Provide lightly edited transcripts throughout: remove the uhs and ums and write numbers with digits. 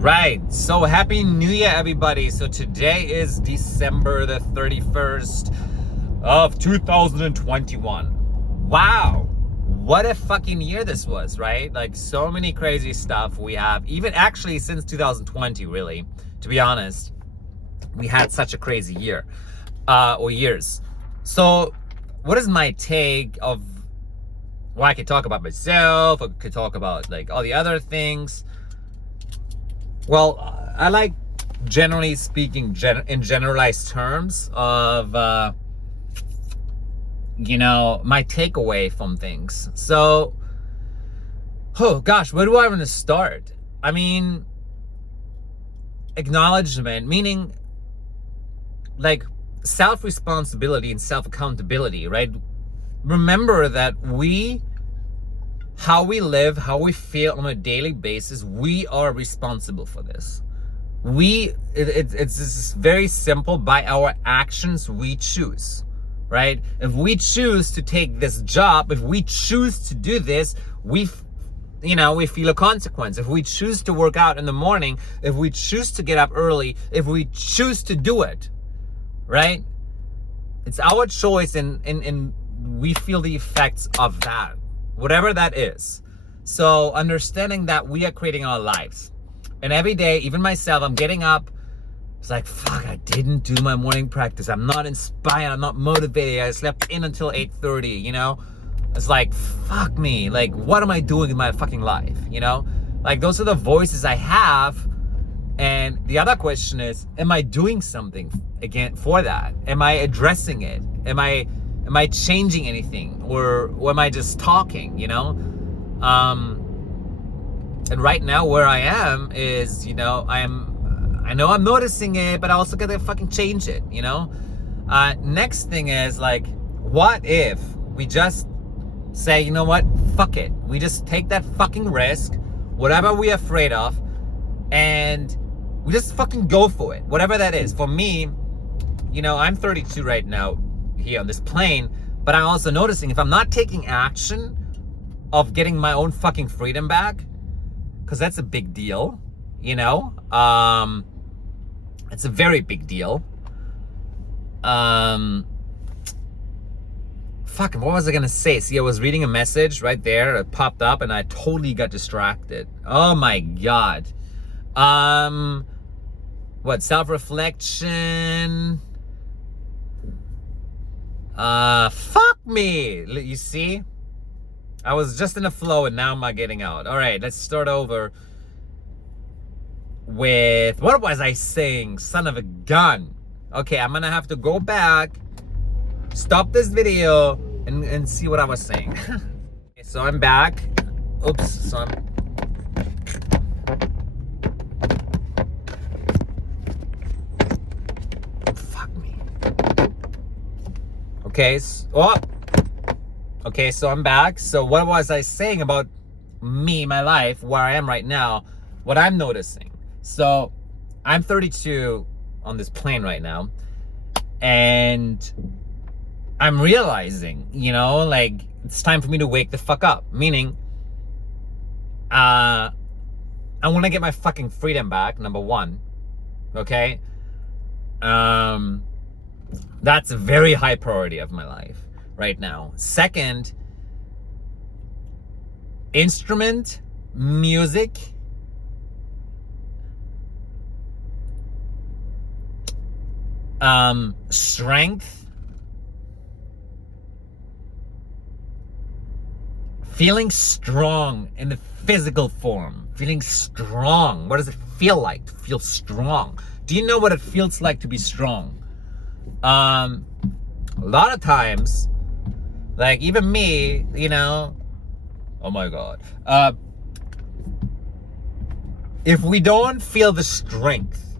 Right. So happy New Year, everybody. So today is December the 31st of 2021. Wow. What a fucking year this was, right? Like so many crazy stuff we have, even actually since 2020, really, to be honest, we had such a crazy year, or years. So what is my take of, well, I could talk about myself, I could talk about like all the other things. Well, I like, generally speaking, in generalized terms of, my takeaway from things. So, oh gosh, where do I want to start? I mean, acknowledgement, meaning like self-responsibility and self-accountability, right? Remember that how we live, how we feel on a daily basis, we are responsible for this. It's very simple. By our actions, we choose, right? If we choose to take this job, if we choose to do this, we feel a consequence. If we choose to work out in the morning, if we choose to get up early, if we choose to do it, right? It's our choice, and we feel the effects of that, whatever that is. So understanding that we are creating our lives. And every day, even myself, I'm getting up. It's like, fuck, I didn't do my morning practice. I'm not inspired. I'm not motivated. I slept in until 8:30, It's like, fuck me. Like, what am I doing in my fucking life, Like, those are the voices I have. And the other question is, am I doing something again for that? Am I addressing it? Am I changing anything, or am I just talking, And right now where I am is, I know I'm noticing it, but I also gotta fucking change it, Next thing is, like, what if we just say, you know what, fuck it. We just take that fucking risk, whatever we're afraid of, and we just fucking go for it, whatever that is. For me, I'm 32 right now here on this plane, but I'm also noticing if I'm not taking action of getting my own fucking freedom back, because that's a big deal, it's a very big deal. Fucking, what was I gonna say? See, I was reading a message right there, it popped up, and I totally got distracted. Oh my god. What, self-reflection? Fuck me. You see? I was just in a flow and now I'm not getting out. All right, let's start over with, what was I saying? Son of a gun. Okay, I'm gonna have to go back, stop this video, and see what I was saying. Okay, so I'm back. Oops, so I'm... Okay, so I'm back. So what was I saying about me, my life, where I am right now, what I'm noticing? So I'm 32 on this plane right now, and I'm realizing, like, it's time for me to wake the fuck up. Meaning, I want to get my fucking freedom back, number one. Okay? That's a very high priority of my life right now. Second, instrument, music, strength, feeling strong in the physical form, feeling strong. What does it feel like to feel strong? Do you know what it feels like to be strong? A lot of times, like even me, oh my god, if we don't feel the strength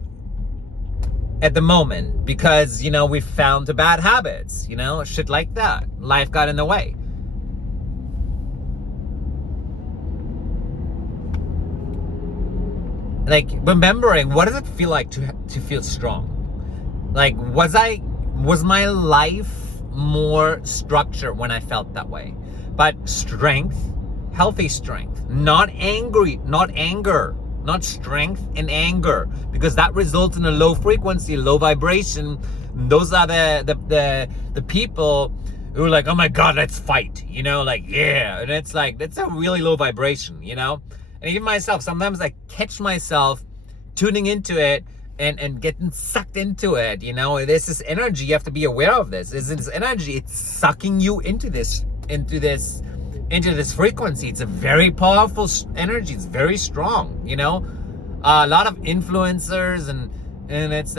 at the moment because we found the bad habits, shit like that, life got in the way, like remembering what does it feel like to feel strong. Like, was my life more structured when I felt that way? But strength, healthy strength, not anger, not strength and anger, because that results in a low frequency, low vibration. Those are the people who are like, oh my God, let's fight, like, yeah. And it's like, that's a really low vibration, And even myself, sometimes I catch myself tuning into it and getting sucked into it, There's this energy, you have to be aware of this. There's this energy, it's sucking you into this frequency. It's a very powerful energy. It's very strong, a lot of influencers and it's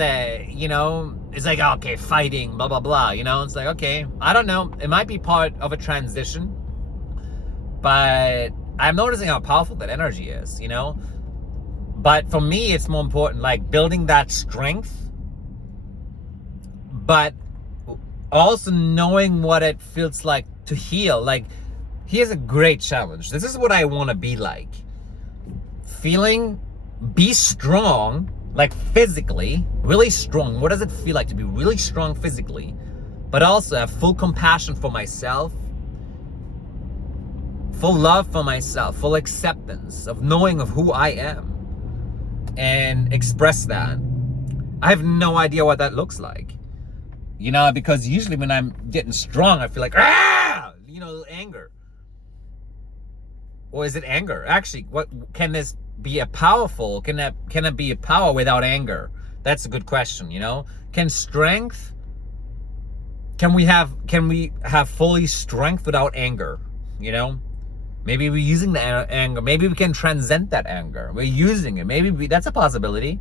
it's like, okay, fighting, blah blah blah, it's like, okay, I don't know, it might be part of a transition, but I'm noticing how powerful that energy is, but for me it's more important, like, building that strength, but also knowing what it feels like to heal. Like, here's a great challenge. This is what I want to be like. Be strong, like physically, really strong. What does it feel like to be really strong physically, but also have full compassion for myself, full love for myself, full acceptance of knowing of who I am, and express that. I have no idea what that looks like, because usually when I'm getting strong, I feel like, anger. Or is it anger? Actually, what can this be a powerful? Can it be a power without anger? That's a good question, Can we have fully strength without anger? Maybe we're using the anger. Maybe we can transcend that anger. We're using it. That's a possibility.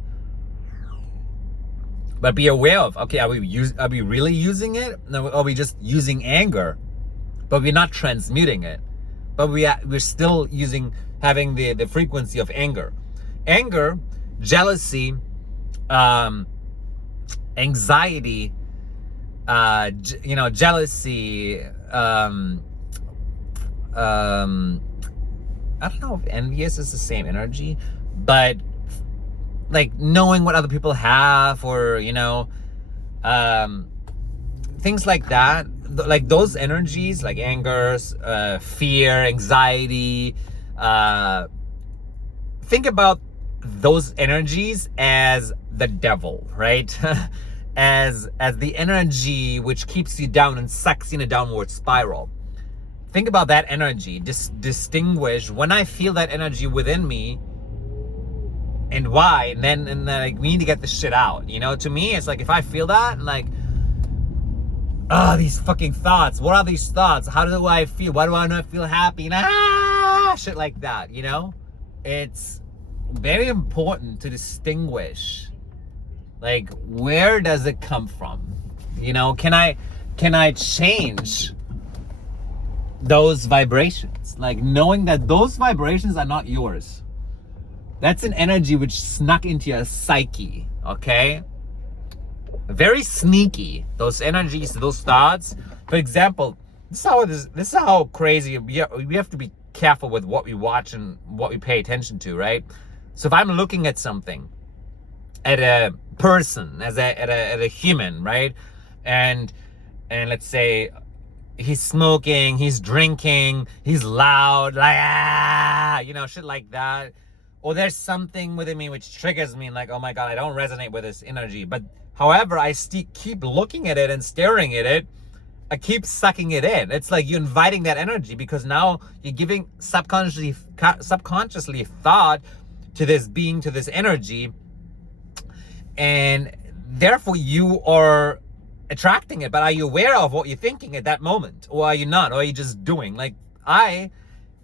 But be aware of, okay, are we really using it? No, are we just using anger, but we're not transmuting it? But we're still having the frequency of anger, jealousy, anxiety, jealousy. I don't know if envious is the same energy, but like knowing what other people have, or things like that. Like those energies, like anger, fear, anxiety. Think about those energies as the devil, right? as the energy which keeps you down and sucks you in a downward spiral. Think about that energy. Distinguish when I feel that energy within me and why, and then like, we need to get this shit out. To me, it's like, if I feel that, and like, these fucking thoughts. What are these thoughts? How do I feel? Why do I not feel happy? Shit like that, It's very important to distinguish, like, where does it come from? Can I change those vibrations? Like, knowing that those vibrations are not yours. That's an energy which snuck into your psyche, okay? Very sneaky, those energies, those thoughts. For example, this is how crazy we have to be careful with what we watch and what we pay attention to, right? So if I'm looking at something, at a person, at a human, right, and let's say he's smoking, he's drinking, he's loud, like shit like that, or there's something within me which triggers me, like, oh my God, I don't resonate with this energy, but however, I keep looking at it and staring at it, I keep sucking it in. It's like you're inviting that energy, because now you're giving subconsciously thought to this being, to this energy, and therefore you are attracting it. But are you aware of what you're thinking at that moment, or are you not, or are you just doing? Like, it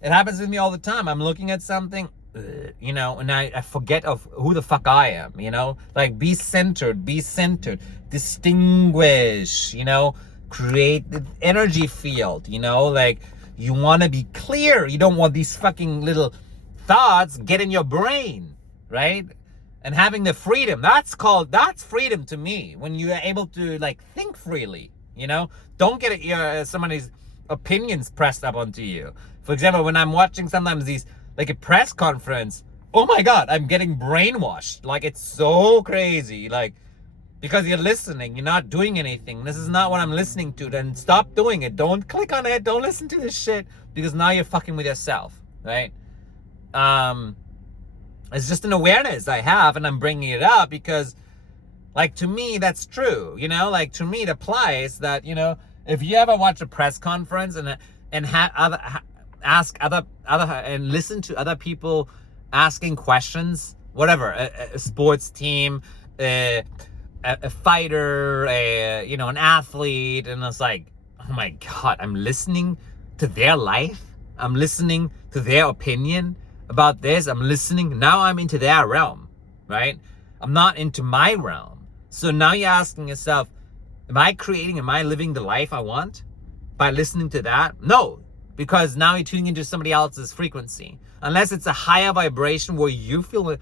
happens with me all the time. I'm looking at something, and I forget of who the fuck I am, like, be centered, distinguish, create the energy field, like, you want to be clear. You don't want these fucking little thoughts get in your brain, right? And having the freedom, that's freedom to me, when you are able to, like, think freely, don't get somebody's opinions pressed up onto you. For example, when I'm watching sometimes these, like, a press conference, oh my God, I'm getting brainwashed. Like, it's so crazy. Like, because you're listening, you're not doing anything. This is not what I'm listening to. Then stop doing it. Don't click on it. Don't listen to this shit, because now you're fucking with yourself, right? It's just an awareness I have, and I'm bringing it up because, like, to me, that's true. Like, to me, it applies that, if you ever watch a press conference ask other and listen to other people asking questions, whatever, a sports team, a fighter, an athlete, and it's like, oh my God, I'm listening to their life. I'm listening to their opinion about this. Now I'm into their realm, right? I'm not into my realm. So now you're asking yourself, am I living the life I want by listening to that? No, because now you're tuning into somebody else's frequency. Unless it's a higher vibration where you feel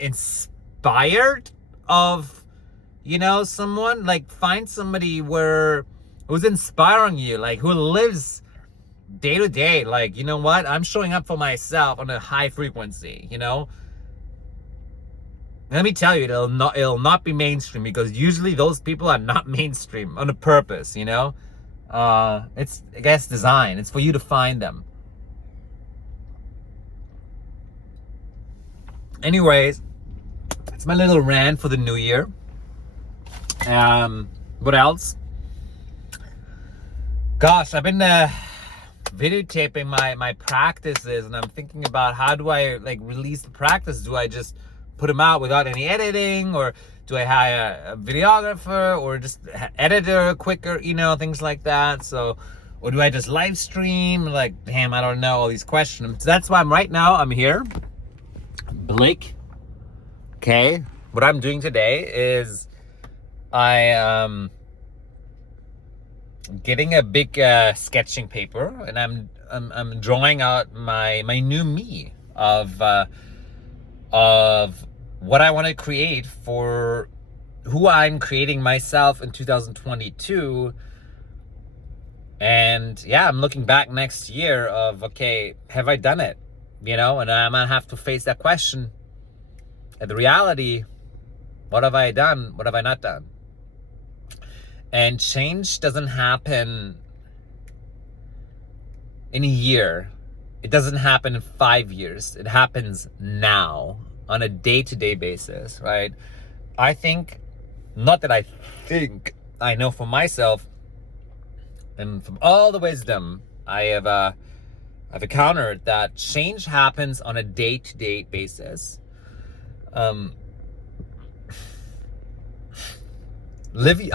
inspired of, someone, like, find somebody who's inspiring you, like, who lives day to day, like, you know what, I'm showing up for myself on a high frequency. Let me tell you, it'll not be mainstream, because usually those people are not mainstream on a purpose. It's, I guess, design. It's for you to find them. Anyways, it's my little rant for the new year. What else? Gosh, I've been videotaping my practices, and I'm thinking about, how do I, like, release the practice? Do I just put them out without any editing, or do I hire a videographer, or just editor quicker, things like that? So, or do I just live stream? Like, damn, I don't know, all these questions. So that's why I'm here, Blake. Okay, what I'm doing today is I getting a big sketching paper, and I'm drawing out my new me of what I want to create for who I'm creating myself in 2022. And yeah, I'm looking back next year of, okay, have I done it? And I'm gonna have to face that question. And the reality, what have I done? What have I not done? And change doesn't happen in a year. It doesn't happen in 5 years. It happens now on a day-to-day basis, right? I think, not that I think, I know for myself, and from all the wisdom I've encountered, that change happens on a day-to-day basis. Are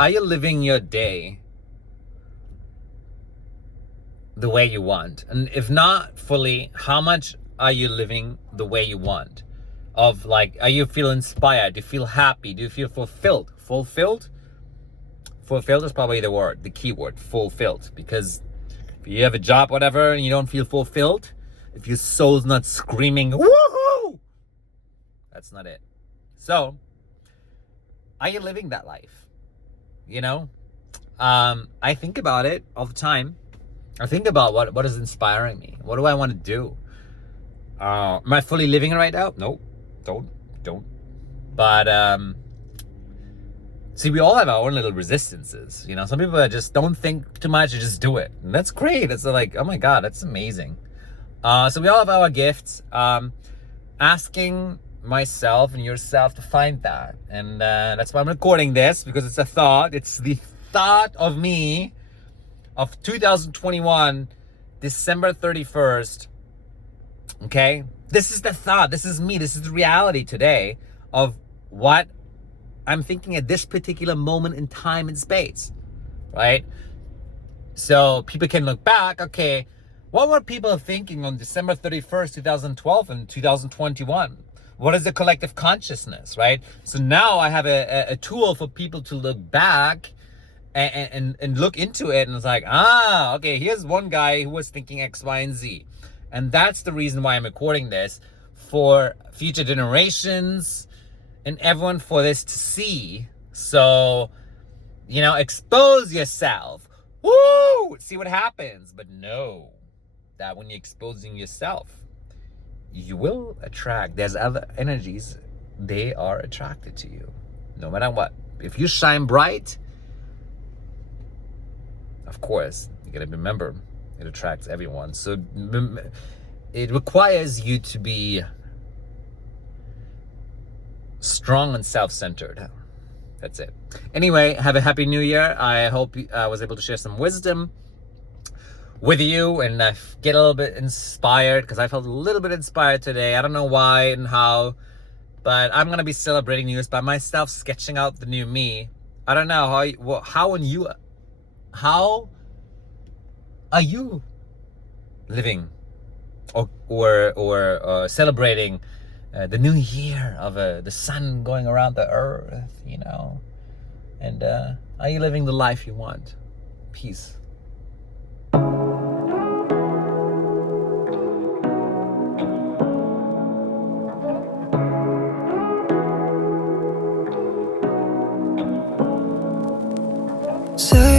you living your day the way you want? And if not fully, how much are you living the way you want? Of, like, are you feel inspired? Do you feel happy? Do you feel fulfilled? Fulfilled is probably the key word, fulfilled. Because if you have a job, whatever, and you don't feel fulfilled, if your soul's not screaming, woohoo, that's not it. So, are you living that life? I think about it all the time. I think about what is inspiring me. What do I want to do? Am I fully living it right now? No, don't. But see, we all have our own little resistances. Some people just don't think too much and just do it, and that's great. It's like, oh my God, that's amazing. So we all have our gifts. Asking myself and yourself to find that, and that's why I'm recording this, because it's a thought. It's the thought of me of 2021, December 31st. Okay, this is the thought. This is me. This is the reality today of what I'm thinking at this particular moment in time and space, right? So people can look back. Okay, what were people thinking on December 31st, 2012 and 2021? What is the collective consciousness, right? So now I have a tool for people to look back and look into it, and it's like, okay, here's one guy who was thinking X, Y, and Z. And that's the reason why I'm recording this, for future generations and everyone, for this to see. So, expose yourself. Woo! See what happens. But know that when you're exposing yourself, you will attract. There's other energies. They are attracted to you, no matter what. If you shine bright, of course, you gotta remember, it attracts everyone. So it requires you to be strong and self-centered. That's it. Anyway, have a happy new year. I hope I was able to share some wisdom with you and get a little bit inspired, because I felt a little bit inspired today. I don't know why and how, but I'm gonna be celebrating New Year's by myself, sketching out the new me. I don't know how are you living or celebrating the new year of the sun going around the earth, and are you living the life you want? Peace. Say